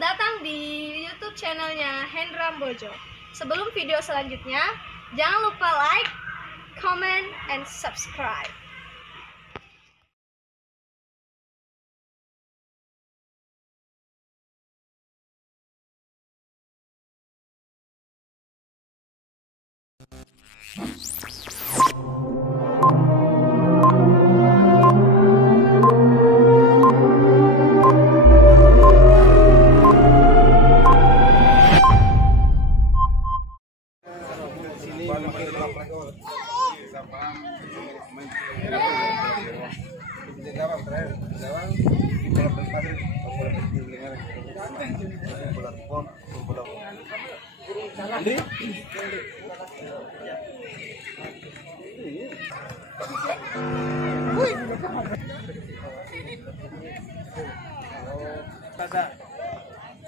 Selamat datang di YouTube channelnya Hendra Bojo. Sebelum video selanjutnya, jangan lupa like, comment, and subscribe.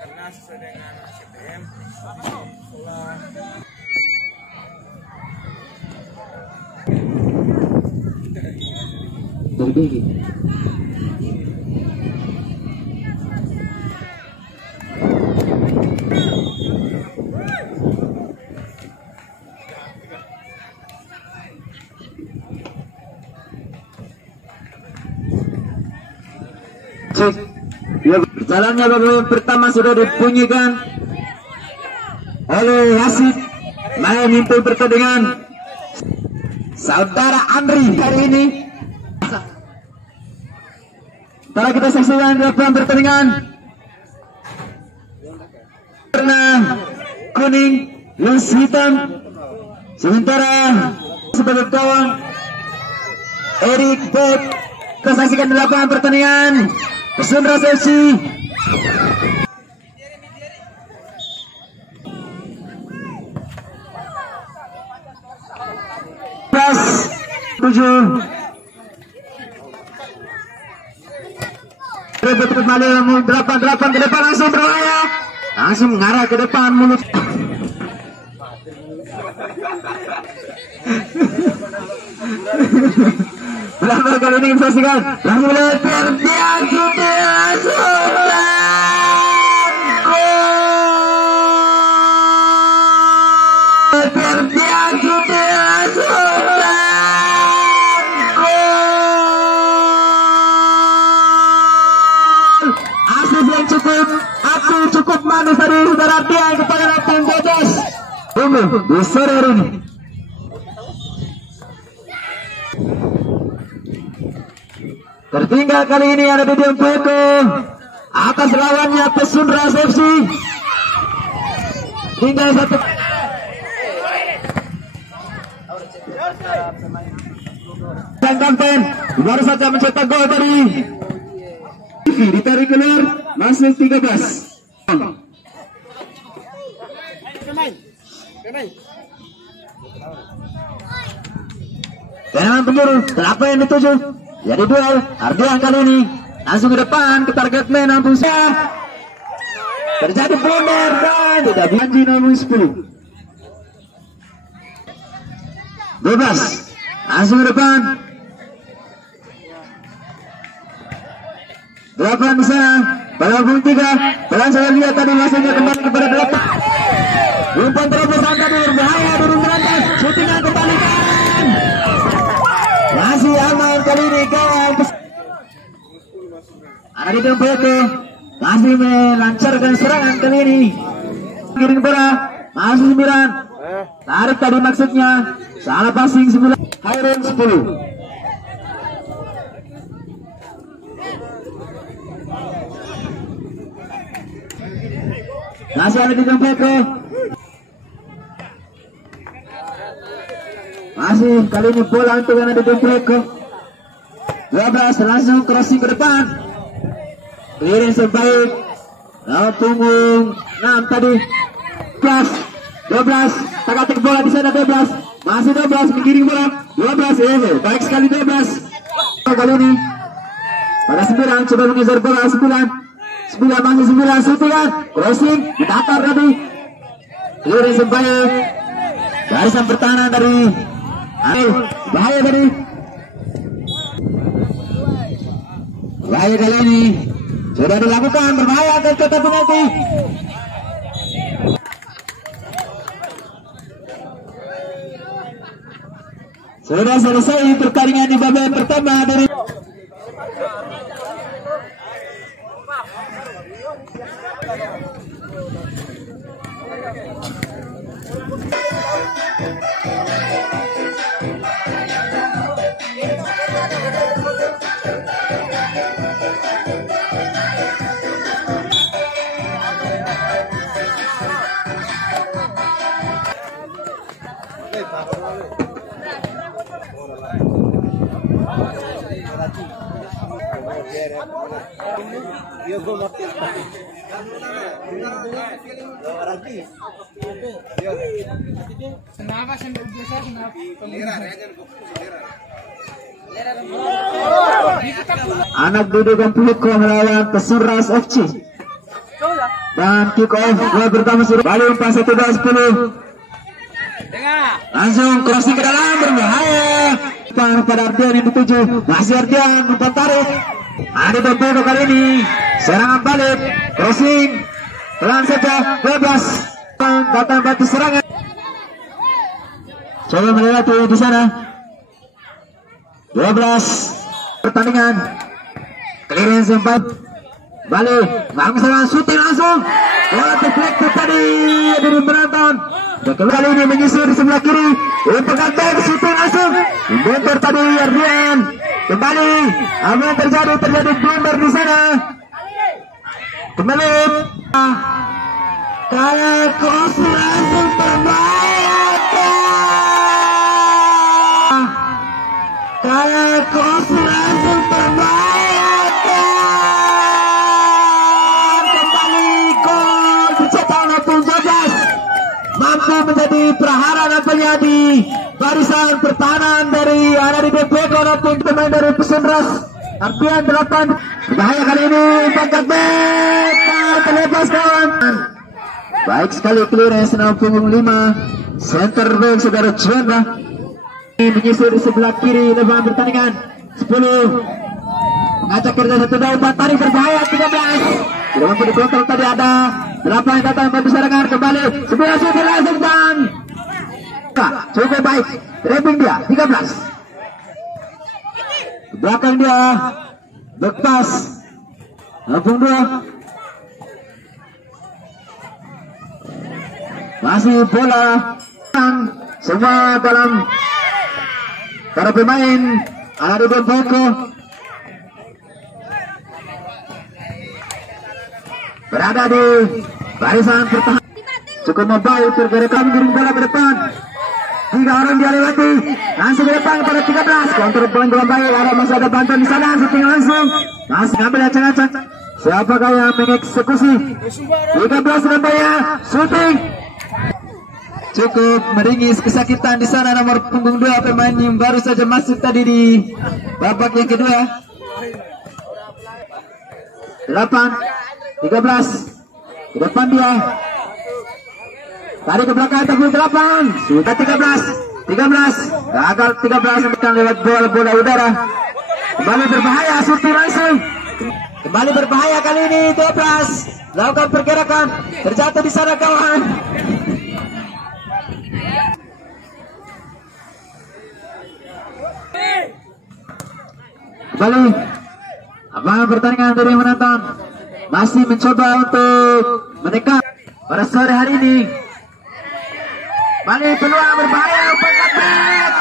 Karena sesuai dengan SPM berbagi. Ya, berjalannya babak pertama sudah dibunyikan oleh Hasid memimpin pertandingan. Saudara Andri hari ini. Setelah kita saksikan dalam pertandingan warna kuning, lus hitam, sementara sebagai kawan Erik Beck. Kita saksikan dalam pertandingan Pesundra FC. Plus 7 rebut kembali 8 ke depan, langsung berbahaya, langsung mengarah ke depan mulut. Berapa kali ini kita saksikan langsung lebar dia cukup manis dari saudara Tiang kepada tim Bojas. Tunggu di sore hari ini. Tertinggal kali ini ada di Dempeko atas lawannya Pesundra FC. Tinggal satu. Dan Kampen baru saja mencetak gol dari ditarik keluar, masuk 13. Tendangan penjuru, apa yang dituju? Jadi duel, Ardian kali ini langsung ke depan ke target man, ampun saya. Terjadi blunder dan tidak dianji nomor 10. 12, langsung ke depan. 8 di sana, pada 3, pelan saya lihat tadi masanya kembali kepada 8. Umpan terobos angka berbahaya, turun berantas, syutingan kembalikan. Masih aman kali ini kawan. Ada di Dempeko, masih melancarkan serangan kali ini. Kirim bola, masih 9. Tarik tadi maksudnya, salah passing 9. Hairon 10. Masih ada di Dempeko. Masih kali ini bola untuk yang ada di Dempeko. 12 langsung crossing ke depan. Kirim sebaik. Lawan punggung 6 tadi. 12 tak bola di sana 12. Masih 12 mengiring bola. 12 baik sekali 12. Kali ini pada 9 coba mengejar bola 9 masih 9 syutingan crossing ditakar tadi. Kirim sebaik. Barisan pertahanan dari bahaya tadi. Bahaya kali ini Sudah dilakukan, berbahaya ke kotak penalti. Sudah selesai pertandingan di babak pertama dari anak didikan Puluko melawan Pesuras FC dan kick off gol pertama sudah balik umpan 1-10. Langsung crossing ke dalam, berbahaya pada Ardian yang dituju, masih Ardian umpan tarik. Ada Bebeko kali ini serangan balik, crossing pelan saja, bebas datang batu serangan. Coba melewati di sana. 12 pertandingan, clearance 4 balik, langsung syuting langsung. Bola deflected tadi dari penonton. Kali ini menyisir di sebelah kiri, umpan kantong, syuting langsung. Blunder tadi Ardian. Kembali, apa yang terjadi blunder di sana. Kembali, kayak cross langsung berbahaya. Kayak cross langsung berbahaya. Kembali gol dicetak oleh 12, mampu menjadi prahara nampaknya di barisan pertahanan dari Anadi Bebeko maupun pemain dari Pesuras. Ardian 8, bahaya kali ini pangkat back terlepaskan. Baik sekali clearance nomor punggung 5 center back saudara Juanda menyisir di sebelah kiri lebar pertandingan. 10 mengacak kerja satu umpan tarik berbahaya. 13 tidak mampu dikontrol, tadi ada 8 yang datang membantu serangan. Kembali sebelah sudah langsung dan cukup baik, driving dia 13 ke belakang dia, lepas langsung 2 masih bola semua dalam para pemain ada Bebeko berada di barisan pertahanan, cukup membaik pergerakan giring bola ke depan. 3 orang dia lewati, langsung ke depan pada 13, kontrol poin dengan baik. Masih ada bantuan di sana, syuting langsung, masih ngambil acak-acak. Siapakah yang mengeksekusi? 13 Surabaya, syuting. Cukup meringis kesakitan di sana nomor punggung 2 pemain yang baru saja masuk tadi di babak yang kedua. 8, 13 ke depan dia. Tadi ke belakang tapi 8 sudah 13 gagal 13 yang lewat bola udara. Kembali berbahaya, syuting langsung. Kembali berbahaya kali ini 12 lakukan pergerakan, terjatuh di sana kawan. Kembali abang pertandingan dari menonton masih mencoba untuk menekan pada sore hari ini. Balik peluang berbahaya, umpan back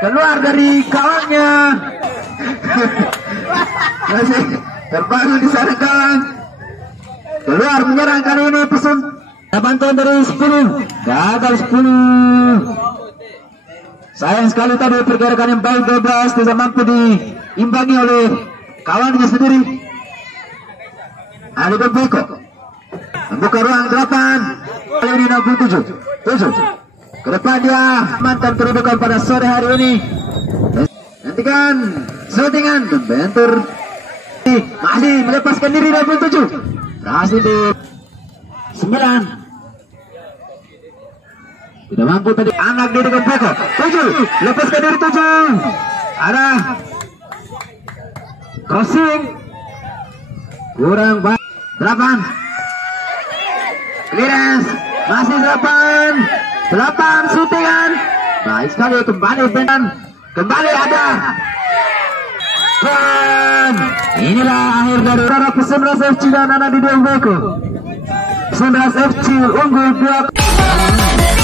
keluar dari kawannya. Masih terbangun di sana kawan. Keluar menyerang kali ini Pesun. Bantuan dari 10, gagal 10. Sayang sekali tadi pergerakan yang baik 12 tidak mampu diimbangi oleh kawannya sendiri. Ada Bebeko membuka ruang 8 kali ini 67 ke depan dia mantan kedudukan pada sore hari ini. Nantikan syutingan bentur masih melepaskan diri 27 berhasil di 9 tidak mampu tadi anak di dekat Bebeko 7 lepaskan diri 7 ada crossing kurang baik. 8 clearance, masih 8 shootingan, baik sekali, kembali Bendan, kembali ada. Dan inilah akhir dari Sunrise FC dan Nana di Beko. Sunrise FC unggul 2.